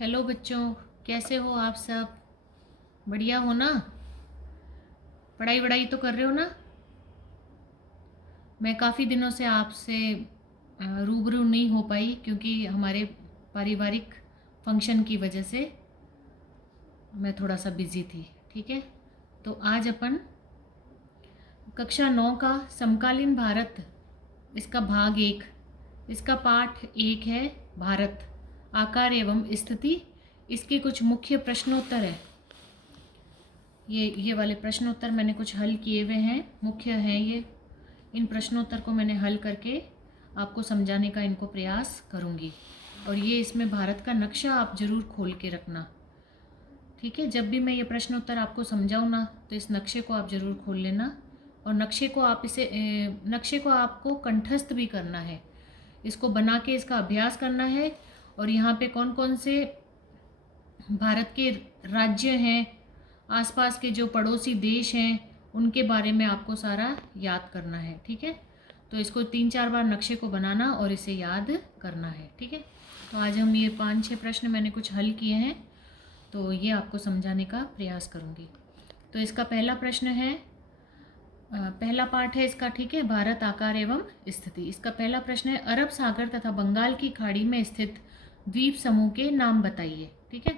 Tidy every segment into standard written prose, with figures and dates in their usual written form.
Hello बच्चों, कैसे हो आप सब? बढ़िया हो ना? पढ़ाई वढ़ाई तो कर रहे हो ना? मैं काफ़ी दिनों से आपसे रूबरू नहीं हो पाई क्योंकि हमारे पारिवारिक फंक्शन की वजह से मैं थोड़ा सा बिज़ी थी। ठीक है, तो आज अपन कक्षा 9 का समकालीन भारत, इसका भाग 1, इसका पाठ 1 है भारत, आकार एवं स्थिति। इसके कुछ मुख्य प्रश्नोत्तर है। ये वाले प्रश्नोत्तर मैंने कुछ हल किए हुए हैं, मुख्य हैं ये। इन प्रश्नोत्तर को मैंने हल करके आपको समझाने का इनको प्रयास करूँगी। और ये इसमें भारत का नक्शा आप ज़रूर खोल के रखना। ठीक है, जब भी मैं ये प्रश्नोत्तर आपको समझाऊँ ना, तो इस नक्शे को आप ज़रूर खोल लेना। और नक्शे को आपको कंठस्थ भी करना है, इसको बना के इसका अभ्यास करना है। और यहाँ पे कौन कौन से भारत के राज्य हैं, आसपास के जो पड़ोसी देश हैं, उनके बारे में आपको सारा याद करना है। ठीक है, तो इसको 3-4 बार नक्शे को बनाना और इसे याद करना है। ठीक है, तो आज हम ये 5-6 प्रश्न मैंने कुछ हल किए हैं, तो ये आपको समझाने का प्रयास करूँगी। तो इसका पहला प्रश्न है, पहला पार्ट है इसका। ठीक है, भारत, आकार एवं स्थिति। इसका पहला प्रश्न है, अरब सागर तथा बंगाल की खाड़ी में स्थित द्वीप समूह के नाम बताइए। ठीक है,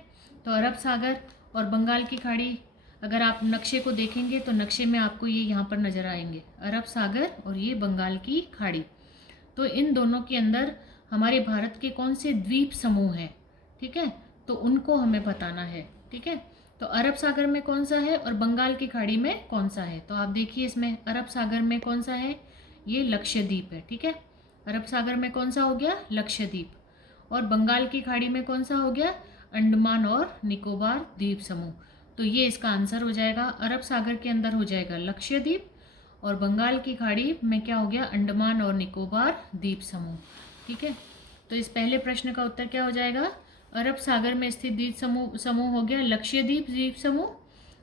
तो अरब सागर और बंगाल की खाड़ी, अगर आप नक्शे को देखेंगे तो नक्शे में आपको ये यहाँ पर नज़र आएंगे, अरब सागर और ये बंगाल की खाड़ी। तो इन दोनों के अंदर हमारे भारत के कौन से द्वीप समूह हैं? ठीक है, तो उनको हमें बताना है। ठीक है, तो अरब सागर में कौन सा है और बंगाल की खाड़ी में कौन सा है? तो आप देखिए, इसमें अरब सागर में कौन सा है? ये लक्षद्वीप है। ठीक है, अरब सागर में कौन सा हो गया? लक्षद्वीप। और बंगाल की खाड़ी में कौन सा हो गया? अंडमान और निकोबार द्वीप समूह। तो ये इसका आंसर हो जाएगा। अरब सागर के अंदर हो जाएगा लक्षद्वीप, और बंगाल की खाड़ी में क्या हो गया? अंडमान और निकोबार द्वीप समूह। ठीक है, तो इस पहले प्रश्न का उत्तर क्या हो जाएगा? अरब सागर में स्थित द्वीप समूह हो गया लक्षद्वीप द्वीप समूह,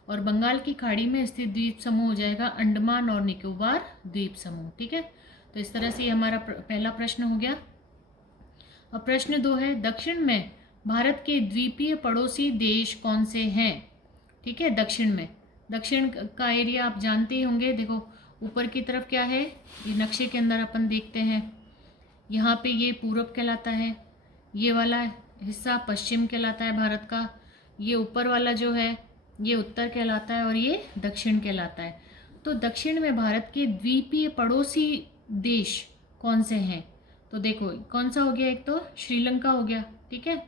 और बंगाल की खाड़ी में स्थित द्वीप समूह हो जाएगा अंडमान और निकोबार द्वीप समूह। ठीक है, तो इस तरह से ये हमारा पहला प्रश्न हो गया। अब प्रश्न 2 है, दक्षिण में भारत के द्वीपीय पड़ोसी देश कौन से हैं? ठीक है, दक्षिण में, दक्षिण का एरिया आप जानते ही होंगे। देखो ऊपर की तरफ क्या है, ये नक्शे के अंदर अपन देखते हैं, यहाँ पे ये पूरब कहलाता है, ये वाला हिस्सा पश्चिम कहलाता है भारत का, ये ऊपर वाला जो है ये उत्तर कहलाता है, और ये दक्षिण कहलाता है। तो दक्षिण में भारत के द्वीपीय पड़ोसी देश कौन से हैं? तो देखो कौन सा हो गया, एक तो श्रीलंका हो गया। ठीक है,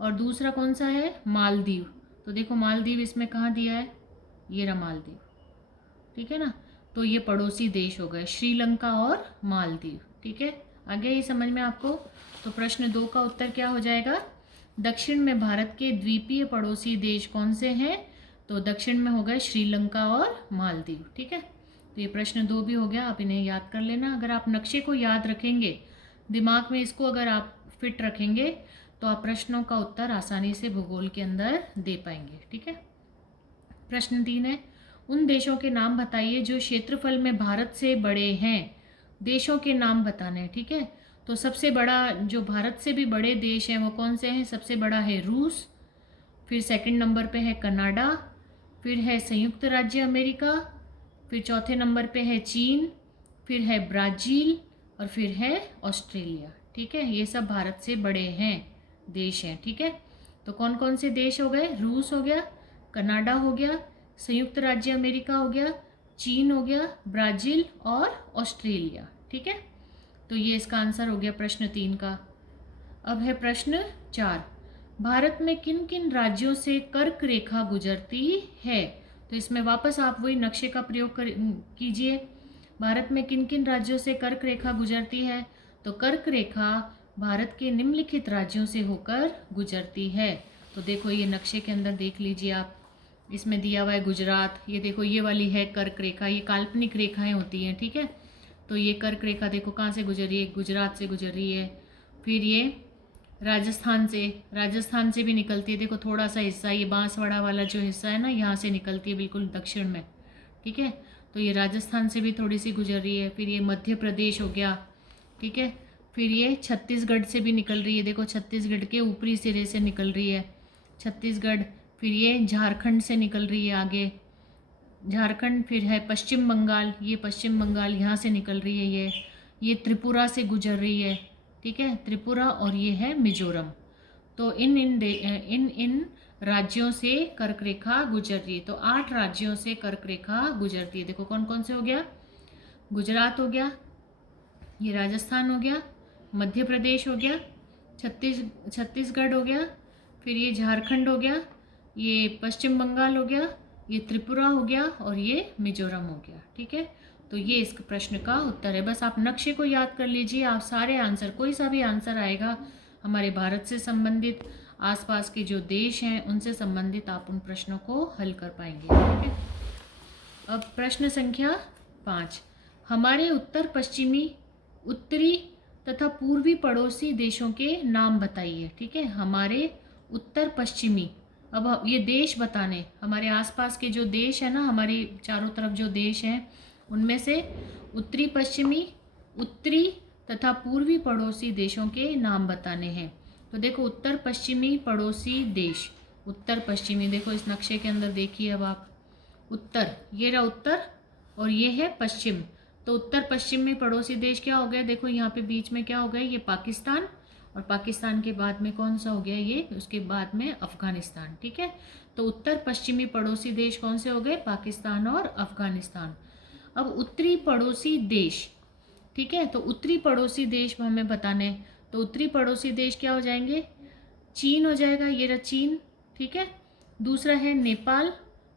और दूसरा कौन सा है? मालदीव। तो देखो मालदीव इसमें कहाँ दिया है, ये रहा मालदीव। ठीक है ना, तो ये पड़ोसी देश हो गए श्रीलंका और मालदीव। ठीक है, आ गया ये समझ में आपको? तो प्रश्न 2 का उत्तर क्या हो जाएगा? दक्षिण में भारत के द्वीपीय पड़ोसी देश कौन से हैं? तो दक्षिण में हो गए श्रीलंका और मालदीव। ठीक है, तो ये प्रश्न 2 भी हो गया। आप इन्हें याद कर लेना। अगर आप नक्शे को याद रखेंगे, दिमाग में इसको अगर आप फिट रखेंगे, तो आप प्रश्नों का उत्तर आसानी से भूगोल के अंदर दे पाएंगे। ठीक है, प्रश्न 3 है, उन देशों के नाम बताइए जो क्षेत्रफल में भारत से बड़े हैं। देशों के नाम बताने हैं। ठीक है, तो सबसे बड़ा जो भारत से भी बड़े देश हैं वो कौन से हैं? सबसे बड़ा है रूस, फिर सेकंड नंबर पे है कनाडा, फिर है संयुक्त राज्य अमेरिका, फिर चौथे नंबर पे है चीन, फिर है ब्राज़ील, और फिर है ऑस्ट्रेलिया। ठीक है, ये सब भारत से बड़े हैं, देश हैं। ठीक है, तो कौन कौन से देश हो गए? रूस हो गया, कनाडा हो गया, संयुक्त राज्य अमेरिका हो गया, चीन हो गया, ब्राज़ील और ऑस्ट्रेलिया। ठीक है, तो ये इसका आंसर हो गया प्रश्न 3 का। अब है प्रश्न 4, भारत में किन किन राज्यों से कर्क रेखा गुजरती है? तो इसमें वापस आप वही नक्शे का प्रयोग कीजिए। भारत में किन किन राज्यों से कर्क रेखा गुजरती है? तो कर्क रेखा भारत के निम्नलिखित राज्यों से होकर गुजरती है। तो देखो ये नक्शे के अंदर देख लीजिए आप, इसमें दिया हुआ है गुजरात। ये देखो ये वाली है कर्क रेखा, ये काल्पनिक रेखाएं होती हैं। ठीक है, तो ये कर्क रेखा देखो कहाँ से गुजर रही है? गुजरात से गुजर रही है। फिर ये राजस्थान से भी निकलती है। देखो थोड़ा सा हिस्सा, ये बांसवाड़ा वाला जो हिस्सा है ना, यहाँ से निकलती है बिल्कुल दक्षिण में। ठीक है, तो ये राजस्थान से भी थोड़ी सी गुजर रही है। फिर ये मध्य प्रदेश हो गया। ठीक है, फिर ये छत्तीसगढ़ से भी निकल रही है, देखो छत्तीसगढ़ के ऊपरी सिरे से निकल रही है छत्तीसगढ़। फिर ये झारखंड से निकल रही है आगे झारखंड। फिर है पश्चिम बंगाल, ये पश्चिम बंगाल यहाँ से निकल रही है ये त्रिपुरा से गुजर रही है, ठीक है, त्रिपुरा। और ये है मिजोरम। तो इन राज्यों से कर्क रेखा गुजर रही है। तो 8 राज्यों से कर्क रेखा गुजरती है। देखो कौन कौन से हो गया, गुजरात हो गया, ये राजस्थान हो गया, मध्य प्रदेश हो गया, छत्तीसगढ़ हो गया, फिर ये झारखंड हो गया, ये पश्चिम बंगाल हो गया, ये त्रिपुरा हो गया और ये मिजोरम हो गया, ठीक है। तो ये इस प्रश्न का उत्तर है। बस आप नक्शे को याद कर लीजिए, आप सारे आंसर, कोई सा भी आंसर आएगा हमारे भारत से संबंधित, आसपास के जो देश हैं उनसे संबंधित, आप उन प्रश्नों को हल कर पाएंगे, ठीक है। अब प्रश्न संख्या 5, हमारे उत्तर पश्चिमी, उत्तरी तथा पूर्वी पड़ोसी देशों के नाम बताइए, ठीक है। हमारे उत्तर पश्चिमी, अब ये देश बताने, हमारे आसपास के जो देश है ना, हमारे चारों तरफ जो देश हैं उनमें से उत्तरी पश्चिमी, उत्तरी तथा पूर्वी पड़ोसी देशों के नाम बताने हैं। तो देखो उत्तर पश्चिमी पड़ोसी देश, उत्तर पश्चिमी, देखो इस नक्शे के अंदर देखिए अब आप, उत्तर, ये रहा उत्तर और ये है पश्चिम। तो उत्तर पश्चिम में पड़ोसी देश क्या हो गया, देखो यहाँ पे बीच में क्या हो गया, ये पाकिस्तान, और पाकिस्तान के बाद में कौन सा हो गया ये, उसके बाद में अफगानिस्तान, ठीक है। तो उत्तर पश्चिमी पड़ोसी देश कौन से हो गए, पाकिस्तान और अफगानिस्तान। अब उत्तरी पड़ोसी देश, ठीक है, तो उत्तरी पड़ोसी देश हमें बताने, तो उत्तरी पड़ोसी देश क्या हो जाएंगे, चीन हो जाएगा, ये रहा चीन, ठीक है। दूसरा है नेपाल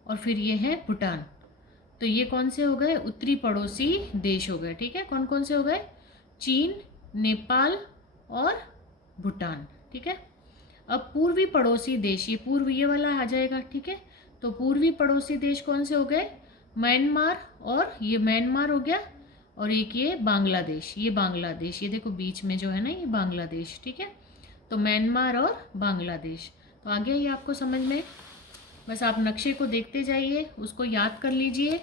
और फिर ये है भूटान। तो ये कौन से हो गए, उत्तरी पड़ोसी देश हो गए, ठीक है। कौन कौन से हो गए, चीन, नेपाल और भूटान, ठीक है। अब पूर्वी पड़ोसी देश, ये पूर्व ये वाला आ जाएगा, ठीक है। तो पूर्वी पड़ोसी देश कौन से हो गए, म्यांमार, और ये म्यांमार हो गया, और एक ये बांग्लादेश, ये बांग्लादेश, ये देखो बीच में जो है ना ये बांग्लादेश, ठीक है। तो म्यांमार और बांग्लादेश। तो आ गया ये आपको समझ में, बस आप नक्शे को देखते जाइए, उसको याद कर लीजिए,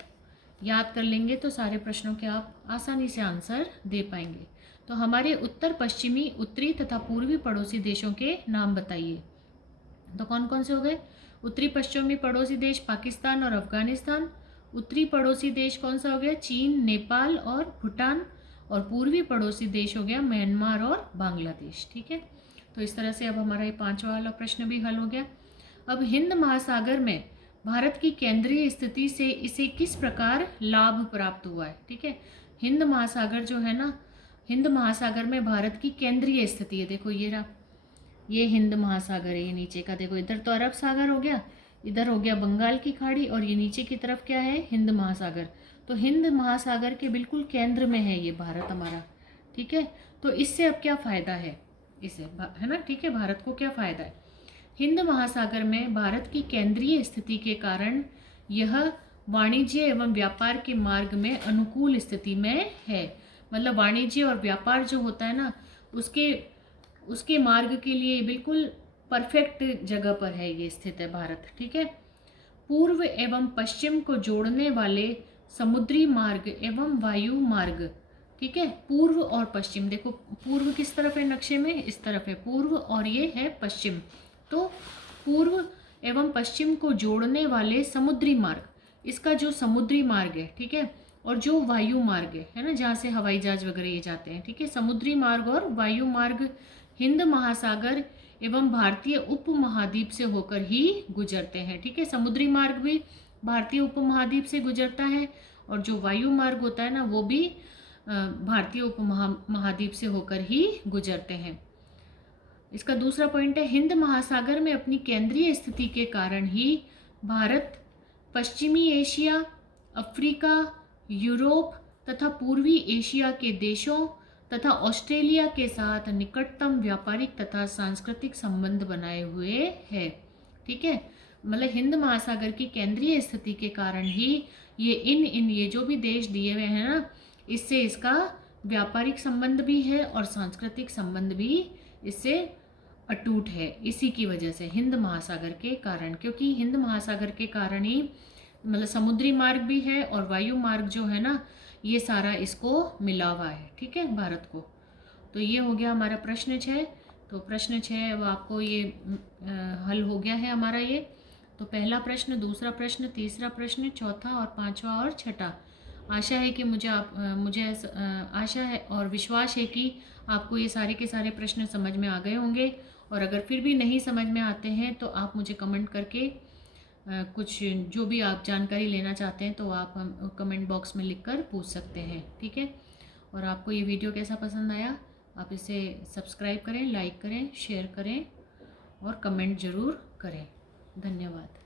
याद कर लेंगे तो सारे प्रश्नों के आप आसानी से आंसर दे पाएंगे। तो हमारे उत्तर पश्चिमी, उत्तरी तथा पूर्वी पड़ोसी देशों के नाम बताइए। तो कौन कौन से हो गए, उत्तरी पश्चिमी पड़ोसी देश पाकिस्तान और अफगानिस्तान, उत्तरी पड़ोसी देश कौन सा हो गया, चीन, नेपाल और भूटान, और पूर्वी पड़ोसी देश हो गया म्यांमार और बांग्लादेश, ठीक है। तो इस तरह से अब हमारा ये 5वां वाला प्रश्न भी हल हो गया। अब हिंद महासागर में भारत की केंद्रीय स्थिति से इसे किस प्रकार लाभ प्राप्त हुआ है, ठीक है। हिंद महासागर जो है ना, हिंद महासागर में भारत की केंद्रीय स्थिति है, देखो ये रहा, ये हिंद महासागर है, ये नीचे का देखो, इधर तो अरब सागर हो गया, इधर हो गया बंगाल की खाड़ी, और ये नीचे की तरफ क्या है, हिंद महासागर। तो हिंद महासागर के बिल्कुल केंद्र में है ये भारत हमारा, ठीक है। तो इससे अब क्या फ़ायदा है, इसे है ना, ठीक है, भारत को क्या फ़ायदा है, हिंद महासागर में भारत की केंद्रीय स्थिति के कारण यह वाणिज्य एवं व्यापार के मार्ग में अनुकूल स्थिति में है। मतलब वाणिज्य और व्यापार जो होता है ना, उसके मार्ग के लिए बिल्कुल परफेक्ट जगह पर है ये स्थित है भारत, ठीक है। पूर्व एवं पश्चिम को जोड़ने वाले समुद्री मार्ग एवं वायु मार्ग, ठीक है, पूर्व और पश्चिम, देखो पूर्व किस तरफ है नक्शे में, इस तरफ है पूर्व, और ये है पश्चिम। तो पूर्व एवं पश्चिम को जोड़ने वाले समुद्री मार्ग, इसका जो समुद्री मार्ग है, ठीक है, और जो वायु मार्ग है ना, जहाँ से हवाई जहाज वगैरह ये जाते हैं, ठीक है, समुद्री मार्ग और वायु मार्ग हिंद महासागर एवं भारतीय उपमहाद्वीप से होकर ही गुजरते हैं, ठीक है। समुद्री मार्ग भी भारतीय उपमहाद्वीप से गुजरता है, और जो वायु मार्ग होता है ना, वो भी भारतीय उपमहाद्वीप से होकर ही गुजरते हैं। इसका दूसरा पॉइंट है, हिंद महासागर में अपनी केंद्रीय स्थिति के कारण ही भारत पश्चिमी एशिया, अफ्रीका, यूरोप तथा पूर्वी एशिया के देशों तथा ऑस्ट्रेलिया के साथ निकटतम व्यापारिक तथा सांस्कृतिक संबंध बनाए हुए है, ठीक है। मतलब हिंद महासागर की केंद्रीय स्थिति के कारण ही ये जो भी देश दिए हुए हैं ना, इससे इसका व्यापारिक संबंध भी है और सांस्कृतिक संबंध भी इससे अटूट है, इसी की वजह से हिंद महासागर के कारण, क्योंकि हिंद महासागर के कारण ही मतलब समुद्री मार्ग भी है और वायु मार्ग जो है ना, ये सारा इसको मिला हुआ है, ठीक है, भारत को। तो ये हो गया हमारा प्रश्न 6। तो प्रश्न 6 अब आपको ये हल हो गया है हमारा ये। तो पहला प्रश्न, दूसरा प्रश्न, तीसरा प्रश्न, चौथा और पांचवा और छठा। आशा है कि मुझे आशा है और विश्वास है कि आपको ये सारे के सारे प्रश्न समझ में आ गए होंगे। और अगर फिर भी नहीं समझ में आते हैं तो आप मुझे कमेंट करके कुछ जो भी आप जानकारी लेना चाहते हैं तो आप हम कमेंट बॉक्स में लिखकर पूछ सकते हैं, ठीक है। और आपको ये वीडियो कैसा पसंद आया, आप इसे सब्सक्राइब करें, लाइक करें, शेयर करें और कमेंट ज़रूर करें। धन्यवाद।